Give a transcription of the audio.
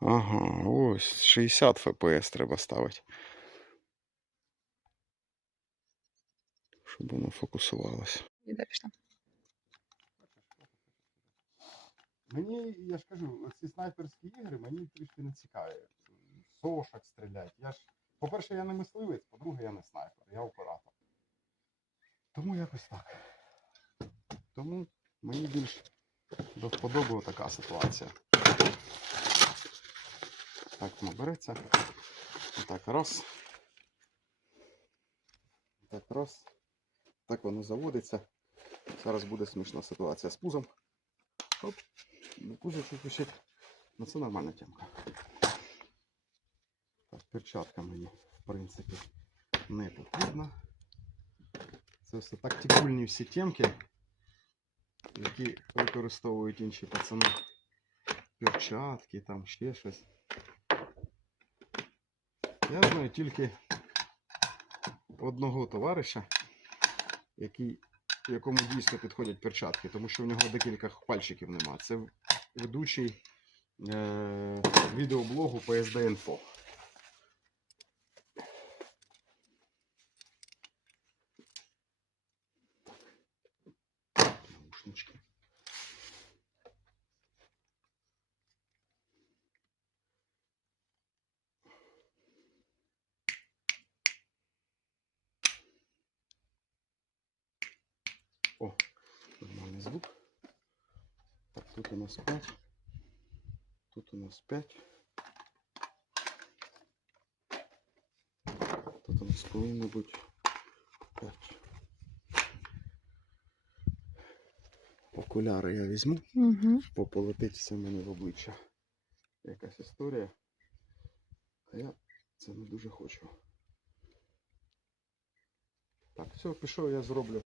Ага, ось 60 FPS треба ставити. Щоб воно фокусувалося. Мені, я ж кажу, ці снайперські ігри мені трішки не цікаві. Сошок стрілять. Я ж, по-перше, я не мисливець, по-друге, я не снайпер, я оператор. Тому якось так. Тому мені більш до вподоби така ситуація. Так воно береться. Так, раз. Так, раз. Так воно заводиться. Зараз буде смішна ситуація з пузом. Оп. Ну, пузочок висить. Ну це нормальна тємка. Так, перчатка мені, в принципі, не потрібна. Це все тактикульні всі темки, які використовують інші пацани. Перчатки, там ще щось. Я знаю тільки одного товариша, який, якому дійсно підходять перчатки, тому що в нього декілька пальчиків нема. Це ведучий е- відеоблогу PSD Info. Наушнички. О, нормальний звук. Так, тут у нас 5. Тут у нас 5. Тут у нас повинно бути 5. Окуляри я візьму, Угу. бо полетить в мене в обличчя. Якась історія. А я це не дуже хочу. Так, все, пішов, я зроблю